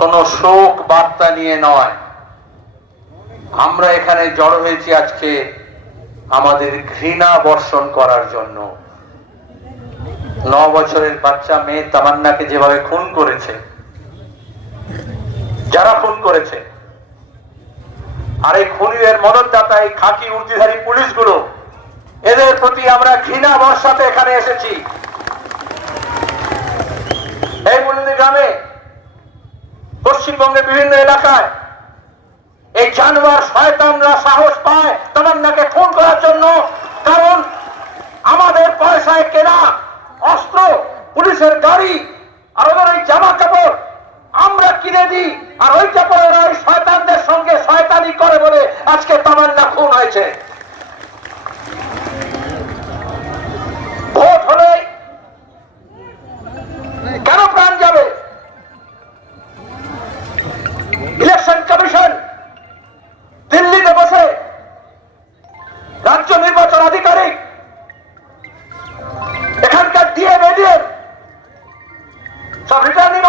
কোনো শোক বার্তা নিয়ে নয়। আমরা এখানে জড়ো হয়েছি আজকে আমাদের ঘৃণা বর্ষণ করার জন্য। ন বছরের বাচ্চা, মেয়ে তামান্নাকে যেভাবে খুন করেছে, যারা খুন করেছে, আর এই খুনিদের মদতদাতা, এই খাকি উর্দিধারী পুলিশগুলো, এদের প্রতি আমরা ঘৃণা বর্ষাতে এখানে এসেছি। পশ্চিমবঙ্গের বিভিন্ন এলাকায় এই জানোয়ার শয়তানরা সাহস পায় তামান্নাকে খুন করার জন্য। কারণ আমাদের পয়সায় কেনা অস্ত্র, পুলিশের গাড়ি আর ওদের এই জামা কাপড় রাজ্য নির্বাচন আধিকারিক এখানকার ডিএম এডিএম সব রিটার্নিং